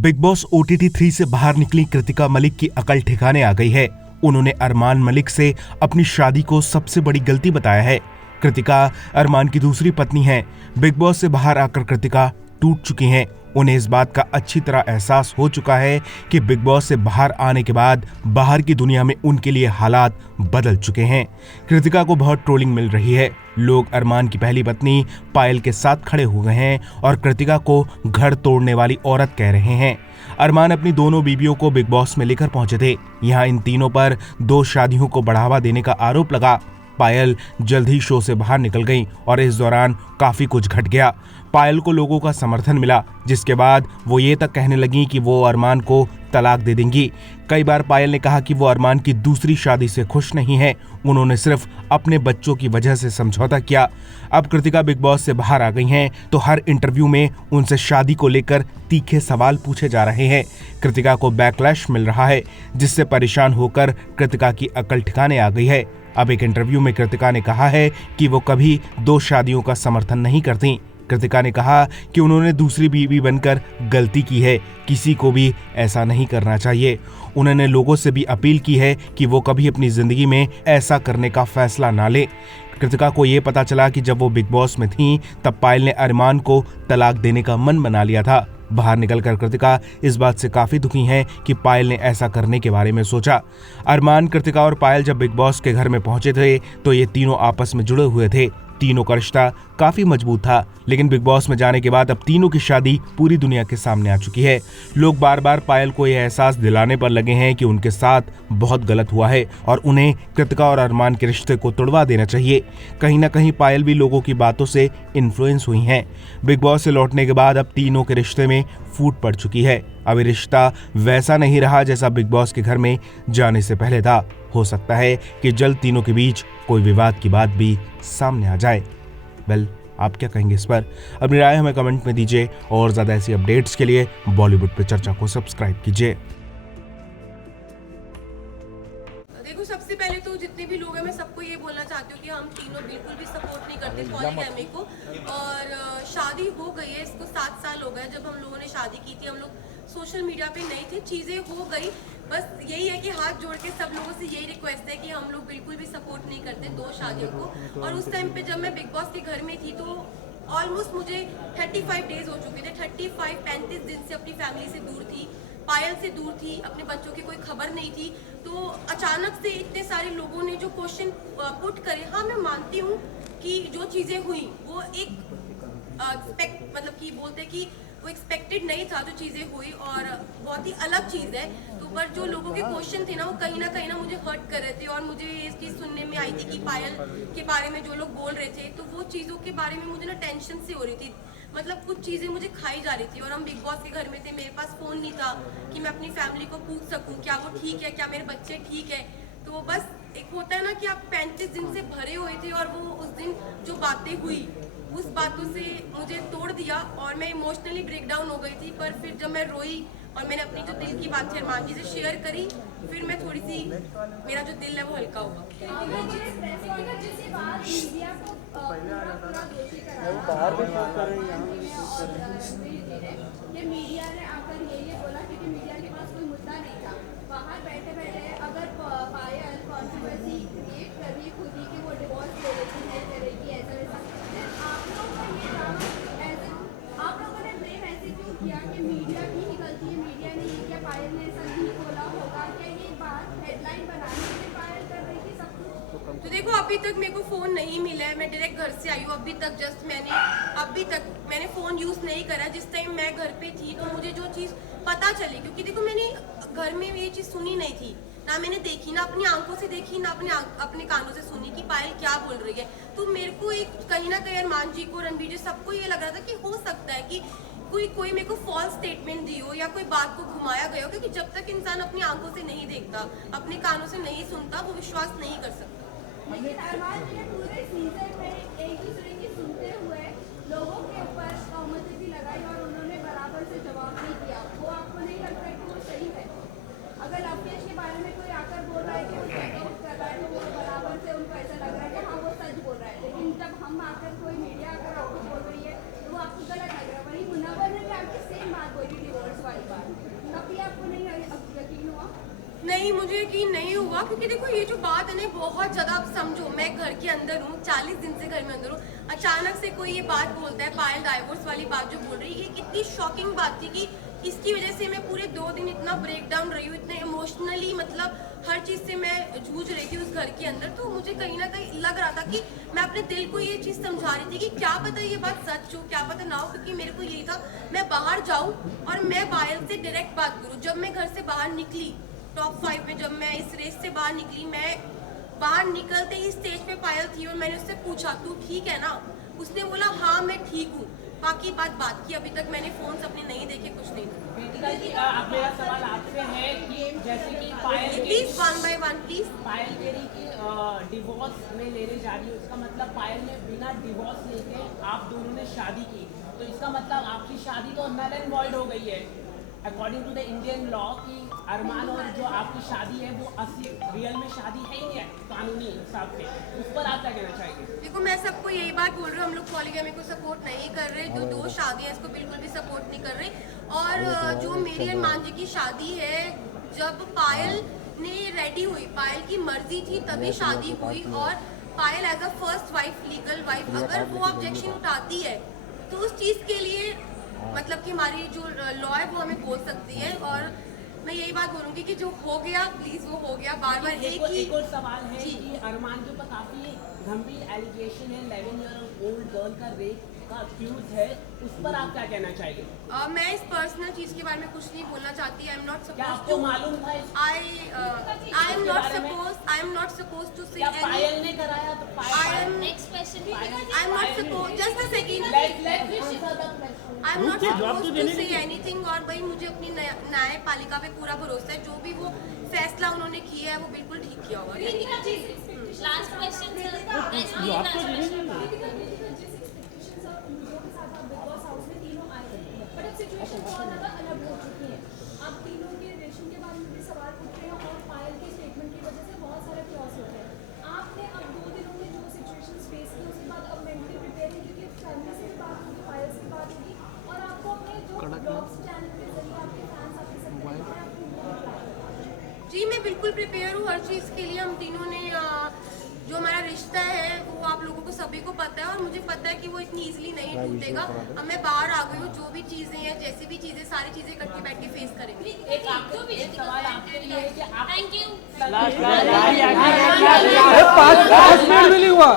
Big boss OTT 3 से बाहर निकली कृतिका मलिक की अकल ठिकाने आ गई है। उन्होंने अरमान मलिक से अपनी शादी को सबसे बड़ी गलती बताया है। कृतिका अरमान की दूसरी पत्नी है। बिग बॉस से बाहर आकर कृतिका टूट चुकी हैं। उन्हें इस बात का अच्छी तरह एहसास हो चुका है कि बिग बॉस से बाहर आने के बाद बाहर की दुनिया में उनके लिए हालात बदल चुके हैं। कृतिका को बहुत ट्रोलिंग मिल रही है। लोग अरमान की पहली पत्नी पायल के साथ खड़े हो गए हैं और कृतिका को घर तोड़ने वाली औरत कह रहे हैं। अरमान अपनी दोनों बीवियों को बिग बॉस में लेकर पहुंचे थे। यहाँ इन तीनों पर 2 शादियों को बढ़ावा देने का आरोप लगा। पायल जल्द ही शो से बाहर निकल गई और इस दौरान काफी कुछ घट गया। पायल को लोगों का समर्थन मिला, जिसके बाद वो ये तक कहने लगी कि वो अरमान को तलाक दे देंगी। कई बार पायल ने कहा कि वो अरमान की दूसरी शादी से खुश नहीं है। उन्होंने सिर्फ अपने बच्चों की वजह से समझौता किया। अब कृतिका बिग बॉस से बाहर आ गई हैं, तो हर इंटरव्यू में उनसे शादी को लेकर तीखे सवाल पूछे जा रहे हैं। कृतिका को बैकलैश मिल रहा है, जिससे परेशान होकर कृतिका की अकल ठिकाने आ गई है। अब एक इंटरव्यू में कृतिका ने कहा है कि वो कभी 2 शादियों का समर्थन नहीं करती। कृतिका ने कहा कि उन्होंने दूसरी बीवी बनकर गलती की है। किसी को भी ऐसा नहीं करना चाहिए। उन्होंने लोगों से भी अपील की है कि वो कभी अपनी जिंदगी में ऐसा करने का फैसला ना ले। कृतिका को ये पता चला कि जब वो बिग बॉस में थीं, तब पायल ने अरमान को तलाक देने का मन बना लिया था। बाहर निकलकर कृतिका इस बात से काफी दुखी हैं कि पायल ने ऐसा करने के बारे में सोचा। अरमान, कृतिका और पायल जब बिग बॉस के घर में पहुंचे थे, तो ये तीनों आपस में जुड़े हुए थे। तीनों का रिश्ता काफी मजबूत था, लेकिन बिग बॉस में जाने के बाद अब तीनों की शादी पूरी दुनिया के सामने आ चुकी है। लोग बार बार पायल को यह एहसास दिलाने पर लगे हैं कि उनके साथ बहुत गलत हुआ है और उन्हें कृतिका और अरमान के रिश्ते को तोड़वा देना चाहिए। कहीं ना कहीं पायल भी लोगों की बातों से इन्फ्लुएंस हुई हैं। बिग बॉस से लौटने के बाद अब तीनों के रिश्ते में फूट पड़ चुकी है। अब ये रिश्ता वैसा नहीं रहा जैसा बिग बॉस के घर में जाने से पहले था। हो सकता है कि जल्द तीनों के बीच कोई विवाद की बात भी सामने आ जाए। वेल, आप क्या कहेंगे इस पर? अपनी राय हमें कमेंट में दीजिए और ज्यादा ऐसी अपडेट्स के लिए बॉलीवुड पे चर्चा को सब्सक्राइब कीजिए। देखो, सबसे पहले तो जितने भी लोग हैं, मैं सबको ये बोलना चाहती हूँ कि हम तीनों बिल्कुल भी सपोर्ट नहीं करते पॉलीगैमी को। और शादी हो गई है, इसको 7 साल हो गए जब हम लोगों ने शादी की थी। हम लोग सोशल मीडिया पे नहीं थे, चीज़ें हो गई। बस यही है कि हाथ जोड़ के सब लोगों से यही रिक्वेस्ट है कि हम लोग बिल्कुल भी सपोर्ट नहीं करते 2 शादियों को। और उस टाइम पे जब मैं बिग बॉस के घर में थी, तो ऑलमोस्ट मुझे 35 डेज हो चुके थे। 35 दिन से अपनी फैमिली से दूर थी, पायल से दूर थी, अपने बच्चों की कोई खबर नहीं थी। तो अचानक से इतने सारे लोगों ने जो क्वेश्चन पुट करे, हाँ मैं मानती हूँ कि जो चीज़ें हुई वो एक मतलब कि बोलते कि वो एक्सपेक्टेड नहीं था जो चीज़ें हुई, और बहुत ही अलग चीज़ है। तो पर जो लोगों के क्वेश्चन थे ना, वो कहीं ना मुझे हर्ट कर रहे थे। और मुझे ये चीज़ सुनने में आई थी कि पायल के बारे में जो लोग बोल रहे थे, तो वो चीज़ों के बारे में मुझे ना टेंशन सी हो रही थी। मतलब कुछ चीज़ें मुझे खाई जा रही थी। और हम बिग बॉस के घर में थे, मेरे पास फ़ोन नहीं था कि मैं अपनी फैमिली को पूछ सकूँ क्या वो ठीक है, क्या मेरे बच्चे ठीक है। तो बस एक होता है ना कि आप 35 दिन से भरे हुए थे, और वो उस दिन जो बातें हुई, उस बातों से मुझे तोड़ दिया और मैं इमोशनली ब्रेकडाउन हो गई थी। पर फिर जब मैं रोई और मैंने अपनी जो दिल की बात थी अरमान जी से शेयर करी, फिर मैं थोड़ी सी, मेरा जो दिल है वो हल्का हुआ। मीडिया ने आकर ये बोला क्योंकि मीडिया के पास कोई मुद्दा नहीं था। बाहर बैठे बैठे अगर पायल कॉन्ट्रोवर्सी क्रिएट कर रही खुद ही कि वो डिवोर्स ले लेती है, करेगी ऐसा वैसा, आप लोगों ने ब्लेम ऐसे क्यों किया कि मीडिया की ही गलती है, मीडिया ने ये किया, पायल ने ऐसा नहीं बोला होगा? क्या ये बात हेडलाइन बनाने के लिए पायल कर रही थी सब कुछ? तो देखो, अभी तक मेरे को फ़ोन नहीं मिला है। मैं डायरेक्ट घर से आई हूँ। अभी तक मैंने फ़ोन यूज़ नहीं करा। जिस टाइम मैं घर पे थी, तो मुझे जो चीज़ पता चली, क्योंकि देखो मैंने घर में ये चीज़ सुनी नहीं थी, ना मैंने देखी, ना अपनी आंखों से देखी, ना अपने कानों से सुनी कि पायल क्या बोल रही है। तो मेरे को एक कहीं ना कहीं अरमान जी को, रणबीर जी, सबको ये लग रहा था कि हो सकता है कि कोई मेरे को फॉल्स स्टेटमेंट दी हो या कोई बात को घुमाया गया हो। क्योंकि जब तक इंसान अपनी आंखों से नहीं देखता, अपने कानों से नहीं सुनता, वो विश्वास नहीं कर सकता। लेकिन अरमान जी ने पूरे सीजन में एक दूसरे की सुनते हुए लोगों के ऊपर तहमतें भी लगाई और उन्होंने बराबर से जवाब नहीं दिया। वो आपको नहीं लगता है कि वो सही है? अगर लवकेश के बारे में कोई आकर बोल रहा है कि वो चेकआउट कर रहा है, तो वो बराबर से उनको ऐसा लग रहा है कि हाँ वो सच बोल रहा है। लेकिन जब हम आकर, कोई मीडिया आकर आपको बोल रही है, तो वो आपको गलत लग रहा है। वहीं मुनव्वर ने भी आपकी सेम बात बोली, डिवोर्स वाली बात। मुझे यकीन नहीं हुआ, क्योंकि देखो ये जो बात है ना बहुत ज़्यादा, आप समझो मैं घर के अंदर हूँ, 40 दिन से घर में अंदर हूँ, अचानक से कोई ये बात बोलता है, पायल डाइवोर्स वाली बात जो बोल रही है, ये कितनी शॉकिंग बात थी कि इसकी वजह से मैं पूरे 2 दिन इतना ब्रेक डाउन रही हूँ, इतने इमोशनली, मतलब हर चीज़ से मैं जूझ रही थी उस घर के अंदर। तो मुझे कहीं ना कहीं लग रहा था कि मैं अपने दिल को ये चीज़ समझा रही थी कि क्या पता ये बात सच हो, क्या पता ना हो, क्योंकि मेरे को यही था मैं बाहर जाऊँ और मैं पायल से डायरेक्ट बात करूँ। जब मैं घर से बाहर निकली टॉप 5 में, जब मैं इस रेस से बाहर निकली, मैं बाहर निकलते ही स्टेज पे पायल थी और मैंने उससे पूछा तू ठीक है ना, उसने बोला हाँ मैं ठीक हूँ, बाकी बात की। अभी तक मैंने फोन अपने नहीं देखे, कुछ नहीं। अब मेरा सवाल आपसे है कि जैसे कि पायल प्लीज 1 by 1 प्लीज। पायल कह रही कि डिवोर्स में लेने जा रही है, उसका मतलब पायल ने बिना डिवोर्स लेके आप दोनों ने शादी की, तो इसका मतलब आपकी शादी तो नल एंड वॉइड हो गई है according to the Indian law कि अरमान और जो आपकी शादी है वो असली रियल में शादी है ही नहीं है कानूनी हिसाब से। उस पर आप क्या कहना चाहेंगे? देखो मैं सबको यही बात बोल रही हूँ, हम लोग पॉलीगैमी को सपोर्ट नहीं कर रहे, जो 2 शादियाँ इसको बिल्कुल भी सपोर्ट नहीं कर रहे। और जो मेरी अरमान जी की शादी है, जब पायल ने रेडी हुई, पायल की मर्जी थी तभी शादी हुई, और Payal as a first wife, legal wife, अगर वो ऑब्जेक्शन उठाती है तो उस चीज़ के लिए मतलब कि हमारी जो लॉ है वो हमें बोल सकती है। और मैं यही बात बोलूंगी कि जो हो गया प्लीज वो हो गया। बार बार एक और सवाल है कि अरमान के ऊपर काफी गंभीर एलिगेशन है, 11 ईयर ओल्ड गर्ल का रेप का अक्यूज है, उस पर आप क्या कहना चाहेंगे? मैं इस पर्सनल चीज के बारे में कुछ नहीं बोलना चाहती। I am not supposed to, आपको मालूम था I am not supposed to say any. Payal ने कराया तो Payal next question. I am not supposed, just a second, I am not supposed to say anything. और भाई मुझे अपनी न्यायपालिका पे पूरा भरोसा है, जो भी वो फैसला उन्होंने किया है वो बिल्कुल ठीक किया होगा। लास्ट क्वेश्चन सिचुएशन बहुत ज़्यादा अलग हो चुकी है। आप तीनों के रिलेशन के बारे में भी सवाल पूछ रहे हैं और पायल के स्टेटमेंट की वजह से बहुत सारे क्लॉज होते हैं। आपने अब 2 दिनों में जो सिचुएशन फेस की उसके बाद अब मेंटली प्रिपेयर है, क्योंकि फैमिली से भी बात होगी, पायल से भी बात होगी, और आपको अपने जो ब्लॉग्स चैनल के जरिए आपके फैंस आपके सब जी मैं बिल्कुल प्रिपेयर हूँ हर चीज़ के लिए। हम तीनों ने जो हमारा रिश्ता है वो आप लोगों को सभी को पता है, और मुझे पता है कि वो इतनी इजीली नहीं टूटेगा। अब मैं बाहर आ गई हूँ, जो भी चीज़ें हैं, जैसी भी चीज़ें, सारी चीज़ें इकट्ठी बैठ के फेस करेंगे। एक सवाल आपके लिए है कि आप थैंक यू। 5 मिनट भी नहीं हुआ।